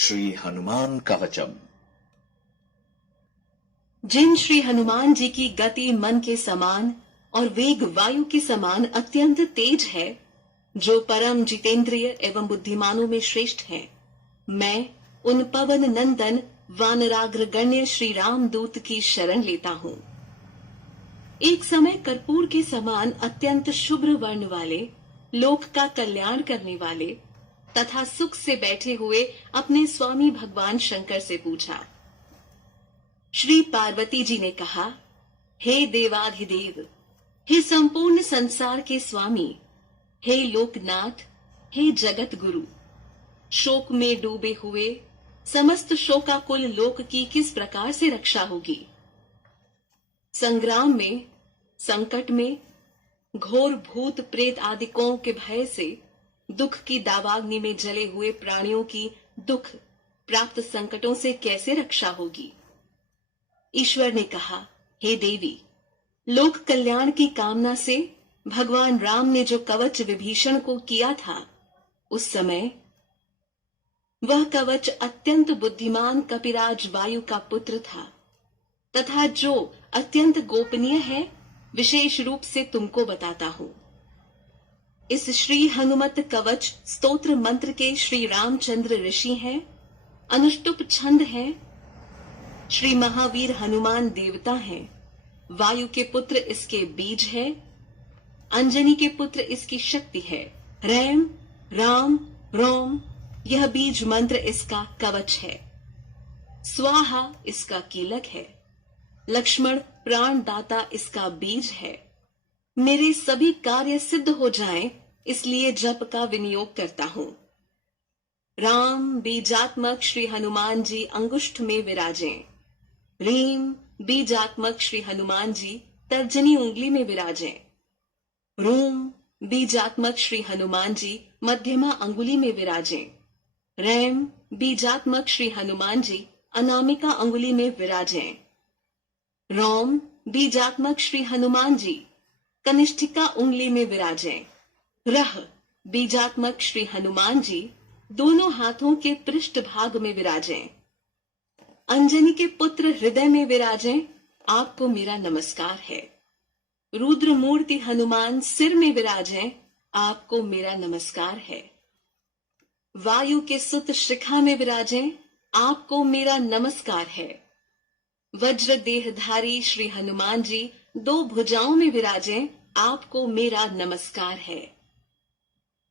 श्री हनुमान कवचम। जिन श्री हनुमान जी की गति मन के समान और वेग वायु के समान अत्यंत तेज है, जो परम जितेंद्रिय एवं बुद्धिमानों में श्रेष्ठ हैं, मैं उन पवन नंदन वानराग्रगण्य श्री राम दूत की शरण लेता हूँ। एक समय कर्पूर के समान अत्यंत शुभ्र वर्ण वाले, लोक का कल्याण करने वाले तथा सुख से बैठे हुए अपने स्वामी भगवान शंकर से पूछा। श्री पार्वती जी ने कहा, हे देवाधिदेव, हे संपूर्ण संसार के स्वामी, हे लोकनाथ, हे जगत गुरु, शोक में डूबे हुए समस्त शोकाकुल लोक की किस प्रकार से रक्षा होगी? संग्राम में, संकट में, घोर भूत प्रेत आदिकों के भय से, दुख की दावाग्नि में जले हुए प्राणियों की दुख प्राप्त संकटों से कैसे रक्षा होगी? ईश्वर ने कहा, हे देवी, लोक कल्याण की कामना से भगवान राम ने जो कवच विभीषण को किया था, उस समय वह कवच अत्यंत बुद्धिमान कपिराज वायु का पुत्र था तथा जो अत्यंत गोपनीय है, विशेष रूप से तुमको बताता हूं। इस श्री हनुमत कवच स्तोत्र मंत्र के श्री रामचंद्र ऋषि हैं, अनुष्टुप छंद है, श्री महावीर हनुमान देवता हैं, वायु के पुत्र इसके बीज है, अंजनी के पुत्र इसकी शक्ति है, रैम राम रोम यह बीज मंत्र इसका कवच है, स्वाहा इसका कीलक है, लक्ष्मण प्राण दाता इसका बीज है। मेरे सभी कार्य सिद्ध हो जाएं, इसलिए जप का विनियोग करता हूं। राम बीजात्मक श्री हनुमान जी अंगुष्ठ में विराजें, रीम बीजात्मक श्री हनुमान जी तर्जनी उंगली में विराजें, रूम बीजात्मक श्री हनुमान जी मध्यमा अंगुली में विराजें, रैम बीजात्मक श्री हनुमान जी अनामिका अंगुली में विराजें, रोम बीजात्मक श्री हनुमान जी कनिष्ठिका उंगली में विराजें, रह बीजात्मक श्री हनुमान जी दोनों हाथों के पृष्ठ भाग में विराजें, अंजनी के पुत्र हृदय में विराजें, आपको मेरा नमस्कार है। रुद्र मूर्ति हनुमान सिर में विराजें, आपको मेरा नमस्कार है। वायु के सुत शिखा में विराजें, आपको मेरा नमस्कार है। वज्र देहधारी श्री हनुमान जी दो भुजाओं में विराजें, आपको मेरा नमस्कार है।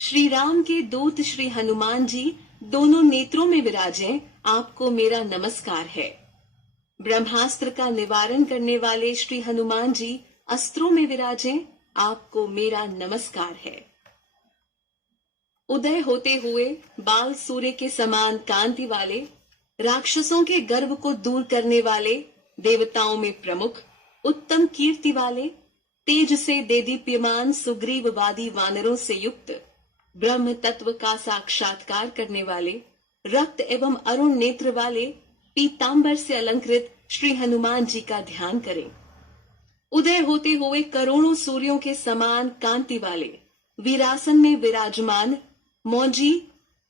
श्री राम के दूत श्री हनुमान जी दोनों नेत्रों में विराजें, आपको मेरा नमस्कार है। ब्रह्मास्त्र का निवारण करने वाले श्री हनुमान जी अस्त्रों में विराजें, आपको मेरा नमस्कार है। उदय होते हुए बाल सूर्य के समान कांति वाले, राक्षसों के गर्व को दूर करने वाले, देवताओं में प्रमुख, उत्तम कीर्ति वाले, तेज से देदीप्यमान सुग्रीववादी वानरों से युक्त, ब्रह्म तत्व का साक्षात्कार करने वाले, रक्त एवं अरुण नेत्र वाले, पीतांबर से अलंकृत श्री हनुमान जी का ध्यान करें। उदय होते हुए करोड़ों सूर्यों के समान कांति वाले, वीरासन में विराजमान, मौजी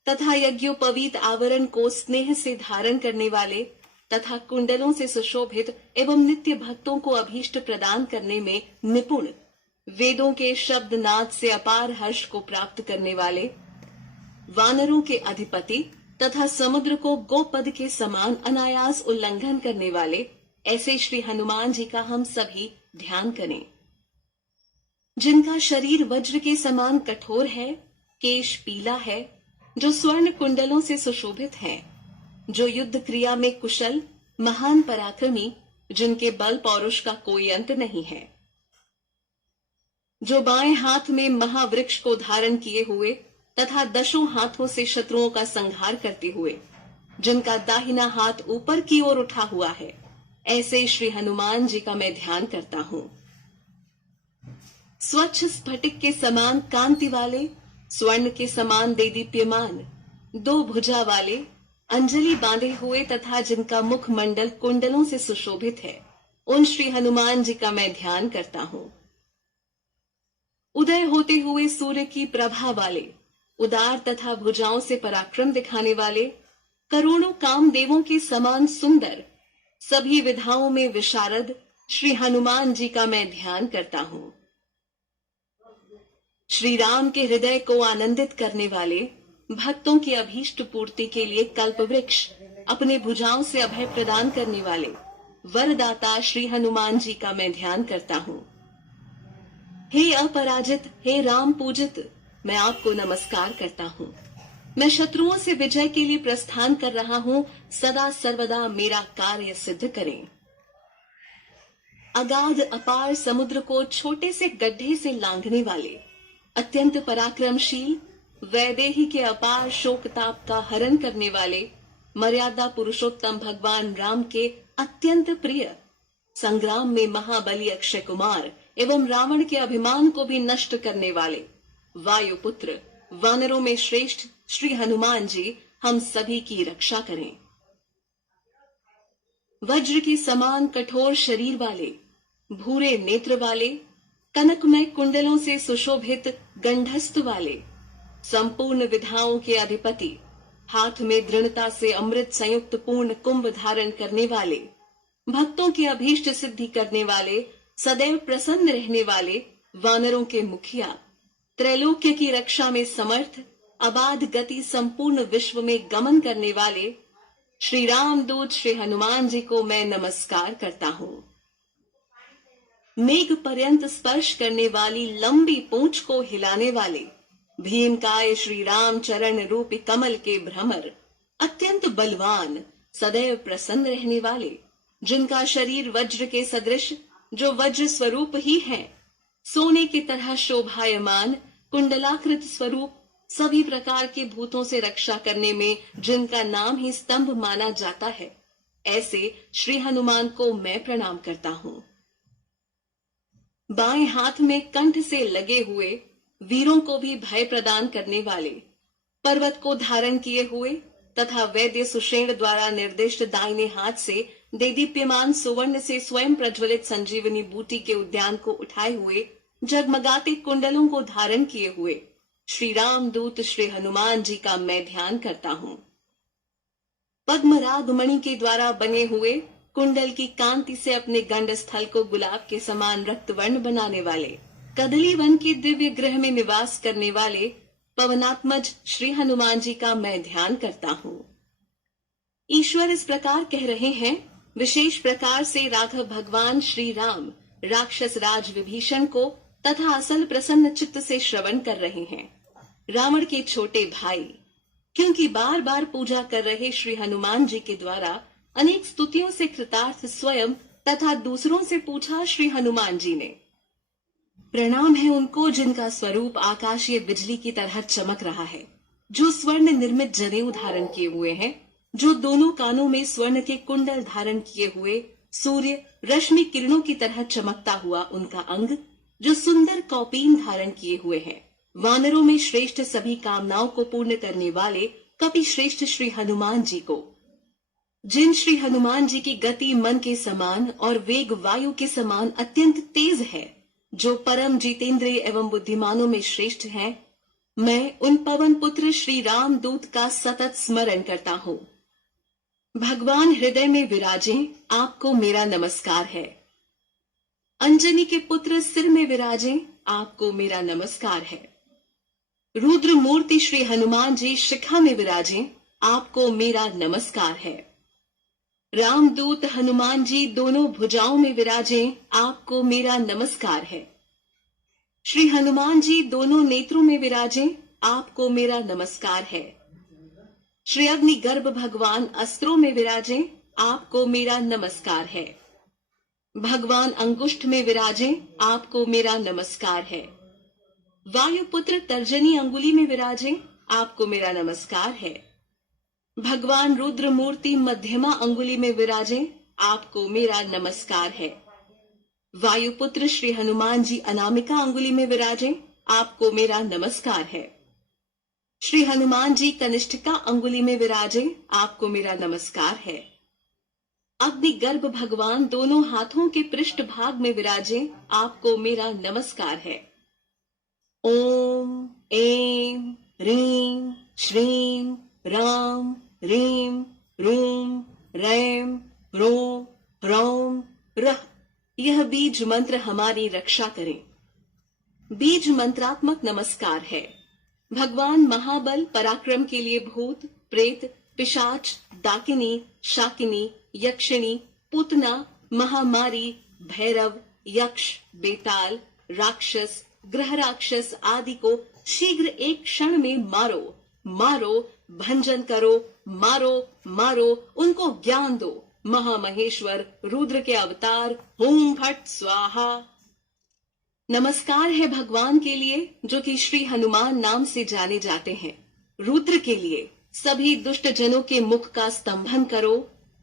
तथा यज्ञोपवीत आवरण को स्नेह से धारण करने वाले तथा कुंडलों से सुशोभित एवं नित्य भक्तों को अभीष्ट प्रदान करने में निपुण, वेदों के शब्द नाद से अपार हर्ष को प्राप्त करने वाले, वानरों के अधिपति तथा समुद्र को गोपद के समान अनायास उल्लंघन करने वाले, ऐसे श्री हनुमान जी का हम सभी ध्यान करें। जिनका शरीर वज्र के समान कठोर है, केश पीला है, जो स्वर्ण कुंडलों से सुशोभित है, जो युद्ध क्रिया में कुशल, महान पराक्रमी, जिनके बल पौरुष का कोई अंत नहीं है, जो बाएं हाथ में महावृक्ष को धारण किए हुए तथा दशों हाथों से शत्रुओं का संहार करते हुए, जिनका दाहिना हाथ ऊपर की ओर उठा हुआ है, ऐसे श्री हनुमान जी का मैं ध्यान करता हूं। स्वच्छ स्फटिक के समान कांति वाले, स्वर्ण के समान देदीप्यमान, दो भुजा वाले, अंजलि बांधे हुए तथा जिनका मुख मंडल कुंडलों से सुशोभित है, उन श्री हनुमान जी का मैं ध्यान करता हूं। उदय होते हुए सूर्य की प्रभा वाले, उदार तथा भुजाओं से पराक्रम दिखाने वाले, करोड़ों कामदेवों के समान सुंदर, सभी विधाओं में विशारद श्री हनुमान जी का मैं ध्यान करता हूँ। श्री राम के हृदय को आनंदित करने वाले, भक्तों की अभीष्ट पूर्ति के लिए कल्प वृक्ष, अपने भुजाओं से अभय प्रदान करने वाले वरदाता श्री हनुमान जी का मैं ध्यान करता हूँ। हे अपराजित, हे राम पूजित, मैं आपको नमस्कार करता हूँ। मैं शत्रुओं से विजय के लिए प्रस्थान कर रहा हूँ। सदा सर्वदा मेरा कार्य सिद्ध करें। अगाध अपार समुद्र को छोटे से गड्ढे से लांघने वाले, अत्यंत पराक्रमशील, वैदेही के अपार शोकताप का हरण करने वाले, मर्यादा पुरुषोत्तम भगवान राम के अत्यंत प्रिय, संग्राम में महाबली अक्षय कुमार एवं रावण के अभिमान को भी नष्ट करने वाले वायुपुत्र, वानरों में श्रेष्ठ श्री हनुमान जी हम सभी की रक्षा करें। वज्र के समान कठोर शरीर वाले, भूरे नेत्र वाले, कनकमय कुंडलों से सुशोभित गंढस्थ वाले, संपूर्ण विधाओं के अधिपति, हाथ में दृढ़ता से अमृत संयुक्त पूर्ण कुंभ धारण करने वाले, भक्तों की अभीष्ट सिद्धि करने वाले, सदैव प्रसन्न रहने वाले, वानरों के मुखिया, त्रैलोक्य की रक्षा में समर्थ, अबाध गति संपूर्ण विश्व में गमन करने वाले श्री राम दूत श्री हनुमान जी को मैं नमस्कार करता हूँ। मेघ पर्यंत स्पर्श करने वाली लंबी पूंछ को हिलाने वाले भीमकाय श्री राम चरण रूपी कमल के भ्रमर, अत्यंत बलवान, सदैव प्रसन्न रहने वाले, जिनका शरीर वज्र के सदृश, जो वज्र स्वरूप ही है, सोने की तरह शोभायमान, कुंडलाकृत स्वरूप, सभी प्रकार के भूतों से रक्षा करने में जिनका नाम ही स्तंभ माना जाता है, ऐसे श्री हनुमान को मैं प्रणाम करता हूँ। बाएं हाथ में कंठ से लगे हुए, वीरों को भी भय प्रदान करने वाले, पर्वत को धारण किए हुए तथा वैद्य सुषेण द्वारा निर्दिष्ट दाहिने हाथ से देदीप्यमान सुवर्ण से स्वयं प्रज्वलित संजीवनी बूटी के उद्यान को उठाए हुए, जगमगाते कुंडलों को धारण किए हुए श्री राम दूत श्री हनुमान जी का मैं ध्यान करता हूँ। पद्मराग मणि के द्वारा बने हुए कुंडल की कांति से अपने गंड स्थल को गुलाब के समान रक्तवर्ण बनाने वाले, कदली वन के दिव्य गृह में निवास करने वाले पवनात्मज श्री हनुमान जी का मैं ध्यान करता हूँ। ईश्वर इस प्रकार कह रहे हैं, विशेष प्रकार से राघव भगवान श्री राम राक्षस राज विभीषण को तथा असल प्रसन्न चित्त से श्रवण कर रहे हैं। रावण के छोटे भाई, क्योंकि बार बार पूजा कर रहे श्री हनुमान जी के द्वारा अनेक स्तुतियों से कृतार्थ स्वयं तथा दूसरों से पूछा श्री हनुमान जी ने। प्रणाम है उनको जिनका स्वरूप आकाशीय बिजली की तरह चमक रहा है, जो स्वर्ण निर्मित जनेऊ धारण किए हुए हैं, जो दोनों कानों में स्वर्ण के कुंडल धारण किए हुए सूर्य रश्मि किरणों की तरह चमकता हुआ उनका अंग, जो सुंदर कौपीन धारण किए हुए हैं, वानरों में श्रेष्ठ सभी कामनाओं को पूर्ण करने वाले कपि श्रेष्ठ श्री हनुमान जी को, जिन श्री हनुमान जी की गति मन के समान और वेग वायु के समान अत्यंत तेज है, जो परम जितेंद्रिय एवं बुद्धिमानों में श्रेष्ठ हैं, मैं उन पवन पुत्र श्री राम दूत का सतत स्मरण करता हूँ। भगवान हृदय में विराजें, आपको मेरा नमस्कार है। अंजनी के पुत्र सिर में विराजें, आपको मेरा नमस्कार है। रुद्र मूर्ति श्री हनुमान जी शिखा में विराजें, आपको मेरा नमस्कार है। रामदूत हनुमान जी दोनों भुजाओं में विराजें, आपको मेरा नमस्कार है। श्री हनुमान जी दोनों नेत्रों में विराजें, आपको मेरा नमस्कार है। श्री अग्नि गर्भ भगवान अस्त्रों में विराजें, आपको मेरा नमस्कार है। भगवान अंगुष्ठ में विराजें, आपको मेरा नमस्कार है। वायुपुत्र तर्जनी अंगुली में विराजें, आपको मेरा नमस्कार है। भगवान रुद्र मूर्ति मध्यमा अंगुली में विराजें, आपको मेरा नमस्कार है। वायुपुत्र श्री हनुमान जी अनामिका अंगुली में विराजें, आपको मेरा नमस्कार है। श्री हनुमान जी कनिष्ठिका अंगुली में विराजें, आपको मेरा नमस्कार है। अग्नि गर्भ भगवान दोनों हाथों के पृष्ठ भाग में विराजें, आपको मेरा नमस्कार है। ओम ऐं ह्रीं श्रीं राम रीम रूम रैम रोम रौम रह, यह बीज मंत्र हमारी रक्षा करें। बीज मंत्रात्मक नमस्कार है। भगवान महाबल पराक्रम के लिए भूत प्रेत पिशाच डाकिनी शाकिनी यक्षिणी पूतना महामारी भैरव यक्ष बेताल राक्षस ग्रह राक्षस आदि को शीघ्र एक क्षण में मारो मारो भंजन करो मारो मारो उनको ज्ञान दो। महामहेश्वर रुद्र के अवतार ओम फट स्वाहा। नमस्कार है भगवान के लिए जो कि श्री हनुमान नाम से जाने जाते हैं। रुद्र के लिए सभी दुष्ट जनों के मुख का स्तंभन करो।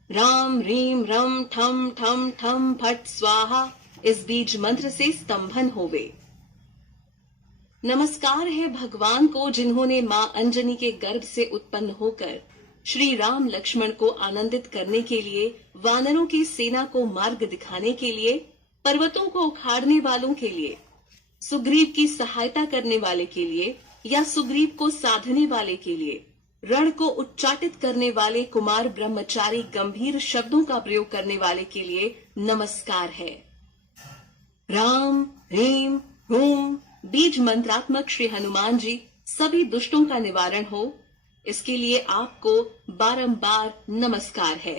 राम रीम रम ठम ठम ठम फट स्वाहा, इस बीज मंत्र से स्तंभन होवे। नमस्कार है भगवान को जिन्होंने मां अंजनी के गर्भ से उत्पन्न होकर श्री राम लक्ष्मण को आनंदित करने के लिए, वानरों की सेना को मार्ग दिखाने के लिए, पर्वतों को उखाड़ने वालों के लिए, सुग्रीव की सहायता करने वाले के लिए या सुग्रीव को साधने वाले के लिए, रण को उच्चाटित करने वाले कुमार ब्रह्मचारी गंभीर शब्दों का प्रयोग करने वाले के लिए नमस्कार है। राम रीम रूम बीज मंत्रात्मक श्री हनुमान जी सभी दुष्टों का निवारण हो, इसके लिए आपको बारंबार नमस्कार है।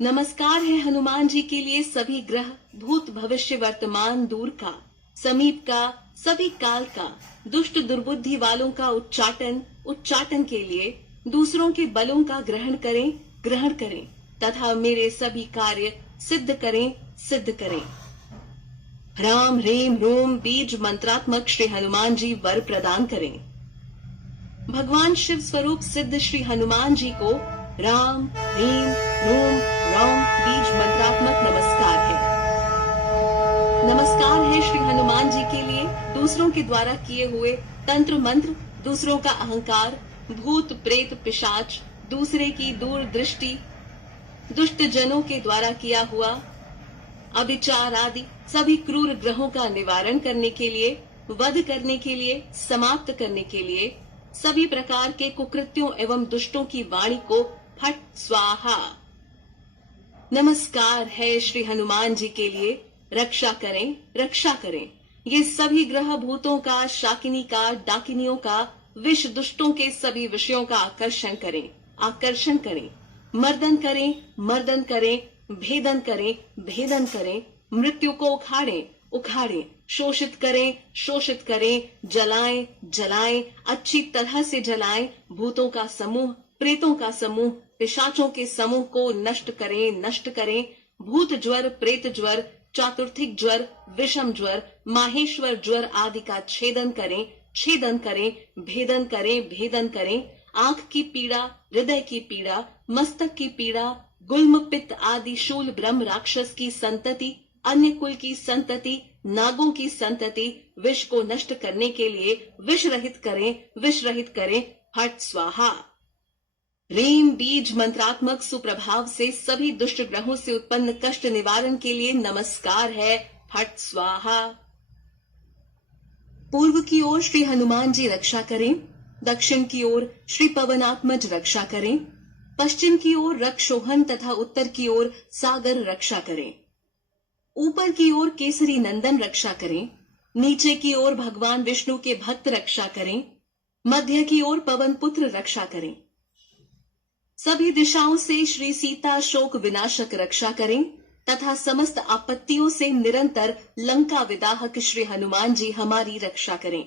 नमस्कार है हनुमान जी के लिए सभी ग्रह भूत भविष्य वर्तमान दूर का समीप का सभी काल का दुष्ट दुर्बुद्धि वालों का उच्चाटन के लिए दूसरों के बलों का ग्रहण करें तथा मेरे सभी कार्य सिद्ध करें। राम रेम रोम बीज मंत्रात्मक श्री हनुमान जी वर प्रदान करें। भगवान शिव स्वरूप सिद्ध श्री हनुमान जी को राम रीम रोम राम बीज मंत्रात्मक नमस्कार है। नमस्कार है श्री हनुमान जी के लिए दूसरों के द्वारा किए हुए तंत्र मंत्र, दूसरों का अहंकार, भूत प्रेत पिशाच, दूसरे की दूरदृष्टि, दुष्ट जनों के द्वारा किया हुआ अभिचार आदि सभी क्रूर ग्रहों का निवारण करने के लिए, वध करने के लिए, समाप्त करने के लिए, सभी प्रकार के कुकृत्यों एवं दुष्टों की वाणी को फट स्वाहा। नमस्कार है श्री हनुमान जी के लिए रक्षा करें। ये सभी ग्रह भूतों का, शाकिनी का, डाकिनियों का, विष दुष्टों के सभी विषयों का आकर्षण करें, मर्दन करें, भेदन करें, मृत्यु को उखाड़ें, शोषित करें, जलाएं, अच्छी तरह से जलाएं, भूतों का समूह, प्रेतों का समूह, पिशाचों के समूह को नष्ट करें, भूत ज्वर, प्रेत ज्वर, चातुर्थिक ज्वर, विषम ज्वर, माहेश्वर ज्वर आदि का छेदन करें, भेदन करें, आंख की पीड़ा, हृदय की पीड़ा, मस्तक की पीड़ा, गुल्म पित्त आदि शूल ब्रह्म राक्षस की संतति, अन्य कुल की संतति, नागों की संतति, विष को नष्ट करने के लिए विष रहित करें, फट स्वाहा। रेम बीज मंत्रात्मक सुप्रभाव से सभी दुष्ट ग्रहों से उत्पन्न कष्ट निवारण के लिए नमस्कार है, फट स्वाहा। पूर्व की ओर श्री हनुमान जी रक्षा करें, दक्षिण की ओर श्री पवनात्मज रक्षा करें, पश्चिम की ओर रक्षोहन तथा उत्तर की ओर सागर रक्षा करें, ऊपर की ओर केसरी नंदन रक्षा करें, नीचे की ओर भगवान विष्णु के भक्त रक्षा करें, मध्य की ओर पवन पुत्र रक्षा करें, सभी दिशाओं से श्री सीता शोक विनाशक रक्षा करें तथा समस्त आपत्तियों से निरंतर लंका विदाहक श्री हनुमान जी हमारी रक्षा करें।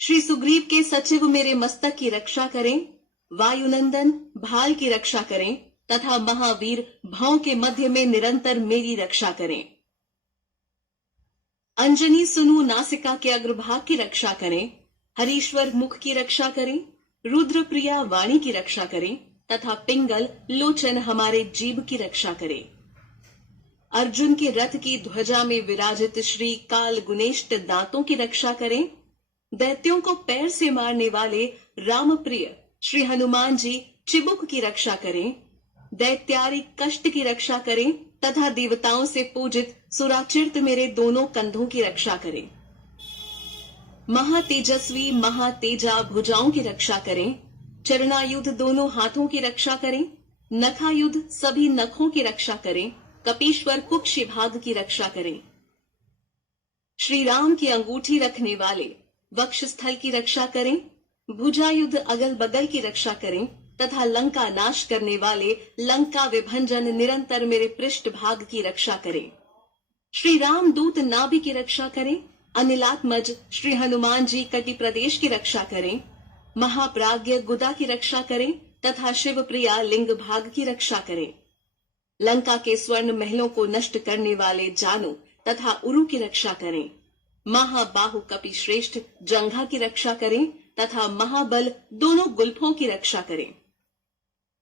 श्री सुग्रीव के सचिव मेरे मस्तक की रक्षा करें, वायुनंदन भाल की रक्षा करें तथा महावीर भाव के मध्य में निरंतर मेरी रक्षा करें। अंजनी सुनु नासिका के अग्रभाग की रक्षा करें, हरीश्वर मुख की रक्षा करें, रुद्र प्रिया वाणी की रक्षा करें तथा पिंगल लोचन हमारे जीभ की रक्षा करें। अर्जुन के रथ की ध्वजा में विराजित श्री काल गुनेष्ट दांतों की रक्षा करें, दैत्यों को पैर से मारने वाले राम प्रिय श्री हनुमान जी चिबुक की रक्षा करें, दैत्यारी कष्ट की रक्षा करें तथा देवताओं से पूजित सुराचिर्त मेरे दोनों कंधों की रक्षा करें। महातेजस्वी महातेजा भुजाओं की रक्षा करें, चरणायुध दोनों हाथों की रक्षा करें, नखायुध सभी नखों की रक्षा करें, कपीश्वर कुक्षि भाग की रक्षा करें। श्री राम की अंगूठी रखने वाले वक्षस्थल की रक्षा करें, भुजायुध अगल बगल की रक्षा करें तथा लंका नाश करने वाले लंका विभंजन निरंतर मेरे पृष्ठ भाग की रक्षा करें। श्री राम दूत नाभि की रक्षा करें, अनिलात्मज श्री हनुमान जी कटि प्रदेश की रक्षा करें, महाप्राज्ञ गुदा की रक्षा करें तथा शिव प्रिया लिंग भाग की रक्षा करें। लंका के स्वर्ण महलों को नष्ट करने वाले जानु तथा उरु की रक्षा करें। महाबाहु कपि श्रेष्ठ जंघा की रक्षा करें तथा महाबल दोनों गुल्फों की रक्षा करें।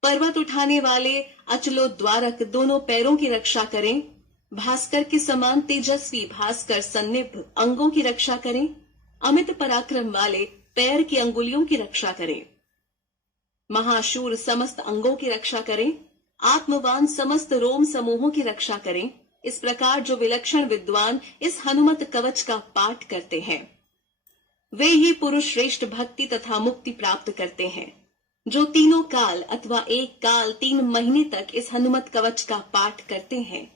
पर्वत उठाने वाले अचलो द्वारक दोनों पैरों की रक्षा करें। भास्कर के समान तेजस्वी भास्कर सन्निभ अंगों की रक्षा करें। अमित पराक्रम वाले पैर की अंगुलियों की रक्षा करें। महाशूर समस्त अंगों की रक्षा करें। आत्मवान समस्त रोम समूहों की रक्षा करें। इस प्रकार जो विलक्षण विद्वान इस हनुमत कवच का पाठ करते हैं वे ही पुरुष श्रेष्ठ भक्ति तथा मुक्ति प्राप्त करते हैं। जो तीनों काल अथवा एक काल 3 महीने तक इस हनुमत कवच का पाठ करते हैं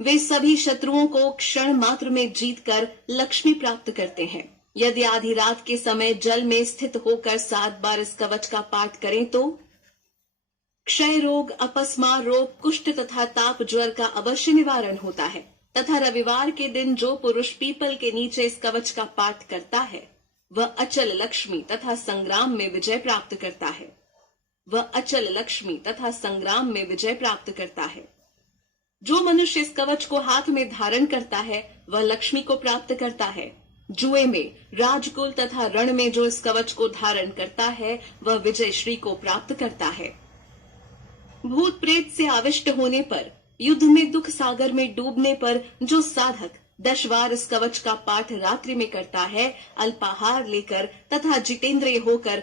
वे सभी शत्रुओं को क्षण मात्र में जीतकर लक्ष्मी प्राप्त करते हैं। यदि आधी रात के समय जल में स्थित होकर 7 बार इस कवच का पाठ करें तो क्षय रोग, अपस्मा रोग, कुष्ठ तथा ताप ज्वर का अवश्य निवारण होता है। तथा रविवार के दिन जो पुरुष पीपल के नीचे इस कवच का पाठ करता है वह अचल लक्ष्मी तथा संग्राम में विजय प्राप्त करता है। वह अचल लक्ष्मी तथा संग्राम में विजय प्राप्त करता है। जो मनुष्य इस कवच को हाथ में धारण करता है वह लक्ष्मी को प्राप्त करता है। जुए में, राजकुल तथा रण में जो इस कवच को धारण करता है वह विजय श्री को प्राप्त करता है। भूत प्रेत से आविष्ट होने पर, युद्ध में दुख सागर में डूबने पर जो साधक 10 बार इस कवच का पाठ रात्रि में करता है, अल्पाहार लेकर तथा जितेंद्रिय होकर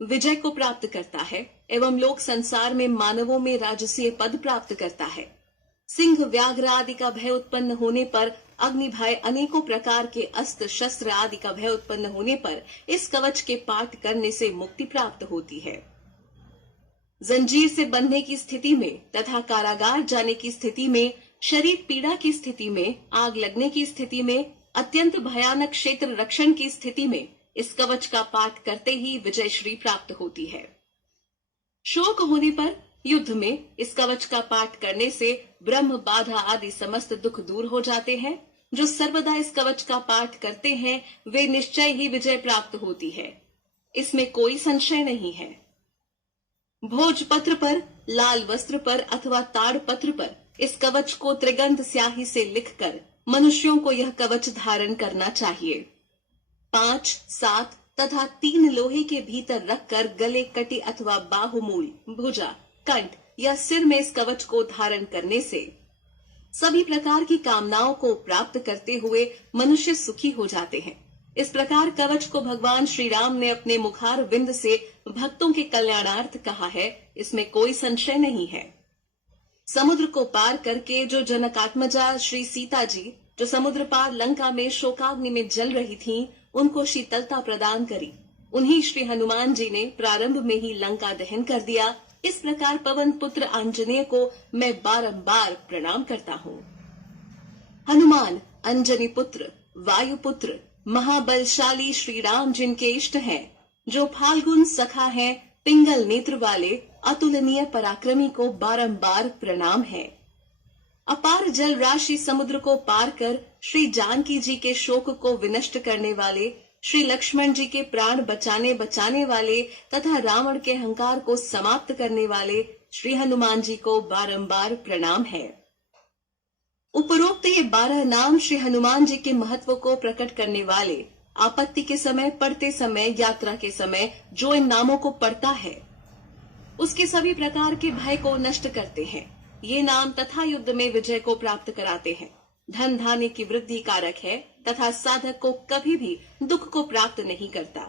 विजय को प्राप्त करता है एवं लोक संसार में मानवों में राजसीय पद प्राप्त करता है। सिंह, व्याघ्र आदि का भय उत्पन्न होने पर, अग्नि भय, अनेकों प्रकार के अस्त्र शस्त्र आदि का भय उत्पन्न होने पर इस कवच के पाठ करने से मुक्ति प्राप्त होती है। जंजीर से बंधने की स्थिति में तथा कारागार जाने की स्थिति में, शरीर पीड़ा की स्थिति में, आग लगने की स्थिति में, अत्यंत भयानक क्षेत्र रक्षण की स्थिति में इस कवच का पाठ करते ही विजय श्री प्राप्त होती है। शोक होने पर, युद्ध में इस कवच का पाठ करने से ब्रह्म बाधा आदि समस्त दुख दूर हो जाते हैं। जो सर्वदा इस कवच का पाठ करते हैं वे निश्चय ही विजय प्राप्त होती है, इसमें कोई संशय नहीं है। भोजपत्र पर, लाल वस्त्र पर अथवा ताड़ पत्र पर इस कवच को त्रिगंध स्याही से लिखकर मनुष्यों को यह कवच धारण करना चाहिए। 5, 7 तथा 3 लोहे के भीतर रखकर गले, कटी अथवा बाहुमूल, भुजा, कंठ या सिर में इस कवच को धारण करने से सभी प्रकार की कामनाओं को प्राप्त करते हुए मनुष्य सुखी हो जाते हैं। इस प्रकार कवच को भगवान श्री राम ने अपने मुखार विंद से भक्तों के कल्याणार्थ कहा है, इसमें कोई संशय नहीं है। समुद्र को पार करके जो जनकात्मजा श्री सीता जी जो समुद्र पार लंका में शोकाग्नि में जल रही थीं, उनको शीतलता प्रदान करी। उन्हीं श्री हनुमान जी ने प्रारंभ में ही लंका दहन कर दिया। इस प्रकार पवन पुत्र आंजनेय को मैं बारंबार प्रणाम करता हूँ। हनुमान अंजनी पुत्र, वायु पुत्र, महाबलशाली श्री राम जिनके इष्ट हैं, जो फाल्गुन सखा हैं, पिंगल नेत्र वाले अतुलनीय पराक्रमी को बारंबार प्रणाम है। अपार जल राशि समुद्र को पार कर श्री जानकी जी के शोक को विनष्ट करने वाले, श्री लक्ष्मण जी के प्राण बचाने वाले तथा रावण के अहंकार को समाप्त करने वाले श्री हनुमान जी को बारंबार प्रणाम है। उपरोक्त ये 12 नाम श्री हनुमान जी के महत्व को प्रकट करने वाले, आपत्ति के समय, पढ़ते समय, यात्रा के समय जो इन नामों को पढ़ता है उसके सभी प्रकार के भय को नष्ट करते हैं। ये नाम तथा युद्ध में विजय को प्राप्त कराते हैं, धन धान्य की वृद्धि कारक है तथा साधक को कभी भी दुख को प्राप्त नहीं करता।